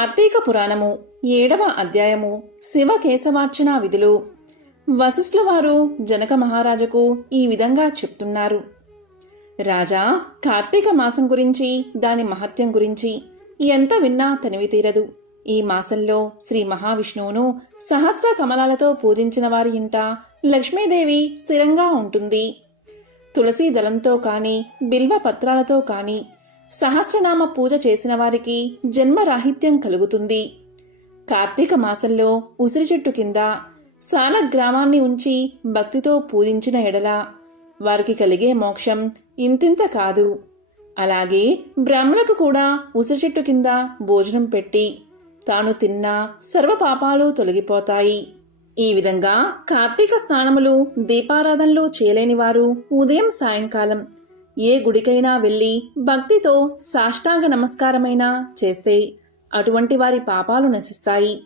కార్తీక పురాణము ఏడవ అధ్యాయము శివ కేశవార్చనా విధులు. వశిష్ఠుల వారు జనక మహారాజుకు ఈ విధంగా చెప్తున్నారు. రాజా కార్తీక మాసం గురించి దాని మహత్యం గురించి ఎంత విన్నా తనివి తీరదు. ఈ మాసంలో శ్రీ మహావిష్ణువును సహస్ర కమలాలతో పూజించిన వారి ఇంట లక్ష్మీదేవి స్థిరంగా ఉంటుంది. తులసీ దళంతో కాని బిల్వ పత్రాలతో కాని సహస్రనామ పూజ చేసిన వారికి జన్మరాహిత్యం కలుగుతుంది. కార్తీక మాసంలో ఉసిరి చెట్టు కింద సాల గ్రామాన్ని ఉంచి భక్తితో పూజించిన ఎడల వారికి కలిగే మోక్షం ఇంతింత కాదు. అలాగే బ్రాహ్మణకు కూడా ఉసిరి చెట్టు కింద భోజనం పెట్టి తాను తిన్న సర్వపాపాలు తొలగిపోతాయి. ఈ విధంగా కార్తీక స్నానములు దీపారాధనలు చేయలేని వారు ఉదయం సాయంకాలం ఏ గుడికైనా వెళ్ళి భక్తితో సాష్టాంగ నమస్కారమైనా చేస్తే అటువంటి వారి పాపాలు నశిస్తాయి.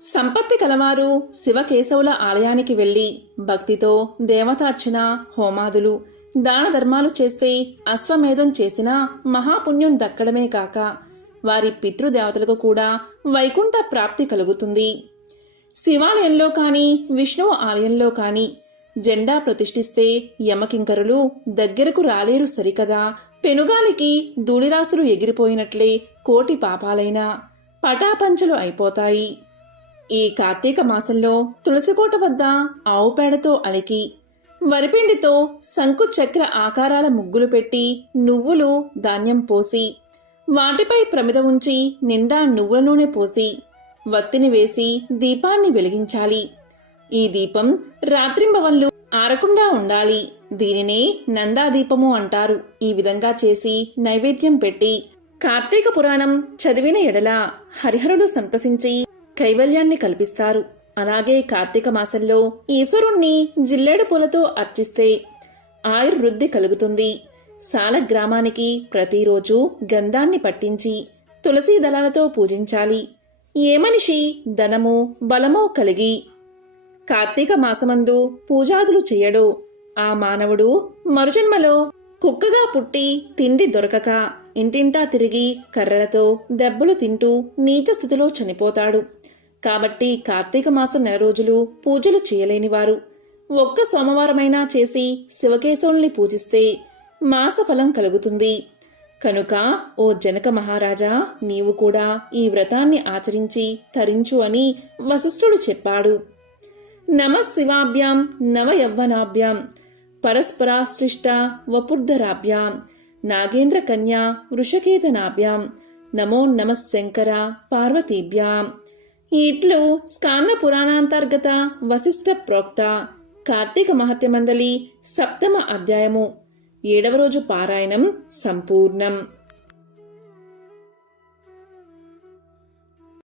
సంపత్తి కలవారు శివకేశవుల ఆలయానికి వెళ్ళి భక్తితో దేవతార్చన హోమాదులు దాన ధర్మాలు చేస్తే అశ్వమేధం చేసిన మహాపుణ్యం దక్కడమే కాక వారి పితృదేవతలకు కూడా వైకుంఠ ప్రాప్తి కలుగుతుంది. శివాలయంలో కానీ విష్ణువు ఆలయంలో కానీ జెండా ప్రతిష్ఠిస్తే యమకింకరులు దగ్గరకు రాలేరు సరికదా. పెనుగాలికి ధూళిరాసులు ఎగిరిపోయినట్లే కోటి పాపాలైనా పటాపంచలు అయిపోతాయి. ఈ కార్తీక మాసంలో తులసికోట వద్ద ఆవు పేడతో అలికి వరిపిండితో శంకు చక్ర ఆకారాల ముగ్గులు పెట్టి నువ్వులు ధాన్యం పోసి వాటిపై ప్రమిద ఉంచి నిండా నువ్వుల నూనె పోసి వత్తిని వేసి దీపాన్ని వెలిగించాలి. ఈ దీపం రాత్రింబవళ్ళు ఆరకుండా ఉండాలి. దీనినే నందాదీపము అంటారు. ఈ విధంగా చేసి నైవేద్యం పెట్టి కార్తీక పురాణం చదివిన ఎడల హరిహరుడు సంతసించి కైవల్యాన్ని కల్పిస్తారు. అలాగే కార్తీక మాసంలో ఈశ్వరుణ్ణి జిల్లేడు పూలతో అర్చిస్తే ఆయుర్వృద్ధి కలుగుతుంది. సాల గ్రామానికి ప్రతిరోజు గంధాన్ని పట్టించి తులసీ దళాలతో పూజించాలి. ఏ మనిషి ధనము బలమో కలిగి కార్తీక మాసమందు పూజాదులు చెయ్యడు. ఆ మానవుడు మరుజన్మలో కుక్కగా పుట్టి తిండి దొరకక ఇంటింటా తిరిగి కర్రలతో దెబ్బలు తింటూ నీచ స్థితిలో చనిపోతాడు. కాబట్టి కార్తీక మాసం నెల రోజులు పూజలు చేయలేనివారు ఒక్క సోమవారమైనా చేసి శివకేశవుల్ని పూజిస్తే మాసఫలం కలుగుతుంది. కనుక ఓ జనక మహారాజా నీవు కూడా ఈ వ్రతాన్ని ఆచరించి తరించు అని వశిష్ఠుడు చెప్పాడు. నమ శివాభ్యాం నవ యవ్వనాభ్యాం పరస్పరాశ్లిష్ట వపుర్ధరాభ్యాం నాగేంద్ర కన్యా వృషకేతనాభ్యాం నమో నమ శంకర పార్వతీభ్యాం. ఇట్లు స్కాంద పురాణాంతర్గత వశిష్ఠ ప్రోక్త కార్తీక మహత్యమందలి సప్తమ అధ్యాయము ఏడవ రోజు పారాయణం సంపూర్ణం.